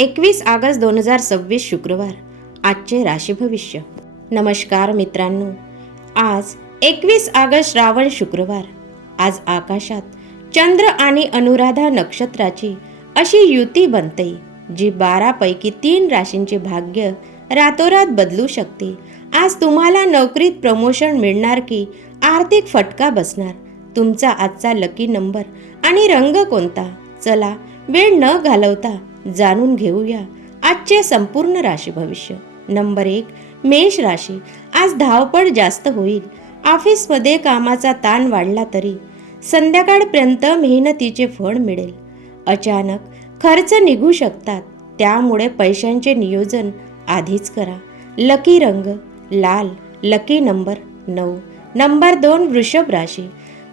21 August 2026 शुक्रवार. आजचे राशी भविष्य. नमस्कार मित्रांनो, आज 21 ऑगस्ट श्रावण शुक्रवार. आज आकाशात चंद्र आणि अनुराधा नक्षत्राची अशी युती बनते जी 12 पैकी 3 राशींचे भाग्य रातोरात बदलू शकते. आज तुम्हाला नोकरीत प्रमोशन मिळणार की आर्थिक फटका बसणार. तुमचा आजचा लकी नंबर आणि रंग कोणता? चला वेळ न घालवता जाणून घेऊया आजचे संपूर्ण राशी भविष्य. नंबर 1, मेष राशी. आज धावपळ जास्त होईल. ऑफिसमध्ये कामाचा ताण वाढला तरी संध्याकाळपर्यंत मेहनतीचे फळ मिळेल. अचानक खर्च निघू शकतात, त्यामुळे पैशांचे नियोजन आधीच करा. लकी रंग लाल. Lucky number 9. नंबर 2, वृषभ राशी.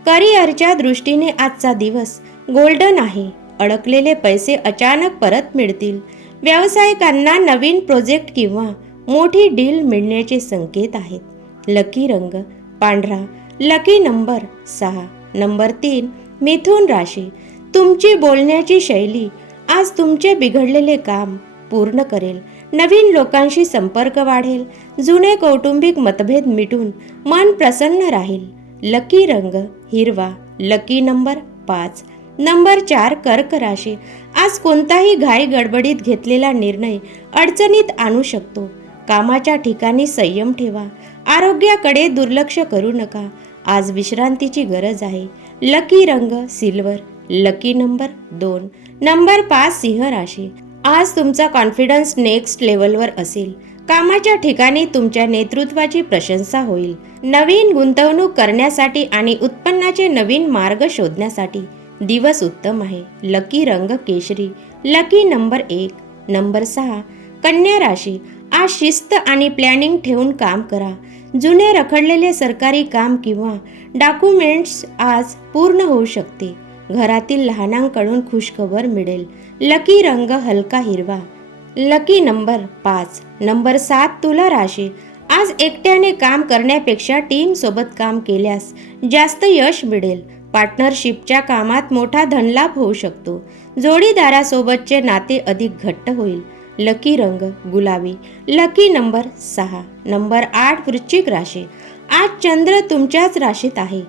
करिअरच्या दृष्टीने आजचा दिवस गोल्डन आहे. अडकलेले पैसे अचानक परत मिळतील. व्यावसायिकांना नवीन प्रोजेक्ट किंवा मोठी डील मिळण्याचे संकेत आहेत. लकी रंग पांढरा. Lucky number 6. नंबर 3, मिथुन राशी. तुमची बोलण्याची शैली आज तुमचे बिघडलेले काम पूर्ण करेल. नवीन लोकांशी संपर्क वाढेल. जुने कौटुंबिक मतभेद मिटून मन प्रसन्न राहील. लकी रंग हिरवा. Lucky number 5. नंबर 4, कर्क राशी. आज कोणताही घाई गडबडीत घेतलेला निर्णय अडचणीत आणू शकतो. कामाच्या ठिकाणी संयम ठेवा. आरोग्याकडे दुर्लक्ष करू नका. आज विश्रांतीची गरज आहे. लकी रंग सिल्वर. Lucky number 2. नंबर 5, सिंह राशी. आज तुमचा कॉन्फिडन्स नेक्स्ट लेवलवर असेल. कामाच्या ठिकाणी तुमच्या नेतृत्वाची प्रशंसा होईल. नवीन गुंतवणूक करण्यासाठी आणि उत्पन्नाचे नवीन मार्ग शोधण्यासाठी दिवस उत्तम आहे. लकी रंग केशरी. Lucky number 1. नंबर 6, कन्या राशी. आज शिस्त आणि प्लॅनिंग ठेवून काम करा. जुने रखडलेले सरकारी काम किंवा डॉक्युमेंट्स आज पूर्ण होऊ शकते. घरातील लहानांकडून खुशखबर मिळेल. लकी रंग हलका हिरवा. Lucky number 5. नंबर 7, तुला राशी. आज एकट्याने काम करण्यापेक्षा टीम सोबत काम केल्यास जास्त यश मिळेल. पार्टनरशिपच्या कामात मोठा धनलाभ होऊ शकतो. जोडीदारासोबतचे नाते अधिक घट्ट होईल. लकी रंग गुलाबी. Lucky number 6. नंबर 8, वृश्चिक राशी. आज चंद्र तुमच्याच राशीत आहे,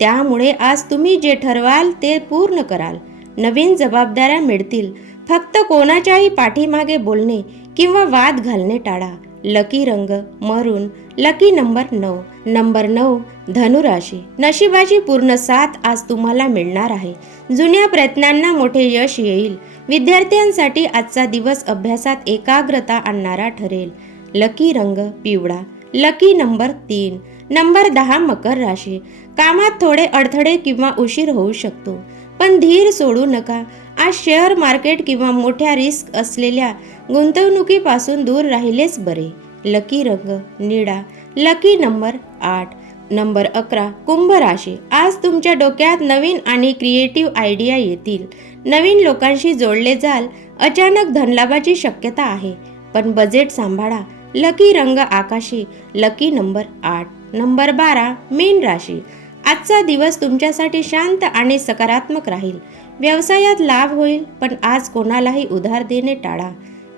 त्यामुळे आज तुम्ही जे ठरवाल ते पूर्ण कराल. नवीन जबाबदाऱ्या मिळतील. फक्त कोणाच्याही पाठीमागे बोलणे किंवा वाद घालणे टाळा. लकी रंग मरून. Lucky number 9. नंबर 9, धनुराशी. नशिबाची पूर्ण साथ आज तुम्हाला मिळणार आहे. जुन्या प्रयत्नांना मोठे यश येईल. विद्यार्थ्यांसाठी आजचा दिवस अभ्यासात एकाग्रता आणणारा ठरेल. लकी रंग पिवळा. Lucky number 3. नंबर 10, मकर राशी. कामात थोडे अडथळे किंवा उशीर होऊ शकतो, पण धीर सोडू नका. आज शेअर मार्केट किंवा मोठ्या रिस्क असलेल्या गुंतवणुकीपासून दूर राहिलेच बरे. लकी रंग निळा. Lucky number 8. नंबर 11, कुंभ राशी. आज तुमच्या डोक्यात नवीन आणि क्रिएटिव्ह आयडिया येतील. नवीन लोकांशी जोडले जाल. अचानक धनलाभाची शक्यता आहे, पण बजेट सांभाळा. लकी रंग आकाशी. Lucky number 8. नंबर 12, मीन राशी. आजचा दिवस तुमच्यासाठी शांत आणि सकारात्मक राहील. व्यवसायात लाभ होईल, पण आज कोणालाही उधार देणे टाळा.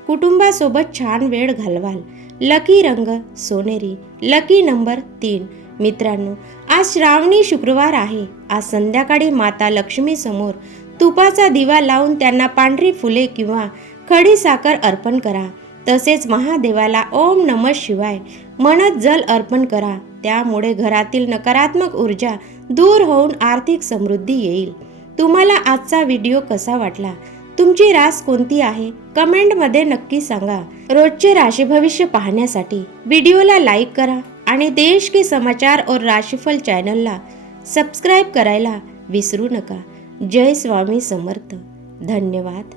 कुटुंबासोबत छान वेळ घालवाल. लकी रंग सोनेरी. Lucky number 3. मित्रांनो, आज श्रावणी शुक्रवार आहे. आज संध्याकाळी माता लक्ष्मी समोर तुपाचा दिवा लावून त्यांना पांढरी फुले किंवा खडी साखर अर्पण करा. तसेच महादेवाला ओम नमः शिवाय म्हणत जल अर्पण करा. त्यामुळे घरातील नकारात्मक ऊर्जा दूर होऊन आर्थिक समृद्धी येईल. तुम्हाला आजचा व्हिडिओ कसा वाटला? तुमची रास कोणती आहे? कमेंटमध्ये नक्की सांगा. रोजचे राशी भविष्य पाहण्यासाठी व्हिडिओला लाईक करा आणि देश के समाचार और राशीफल चॅनलला सबस्क्राईब करायला विसरू नका. जय स्वामी समर्थ. धन्यवाद.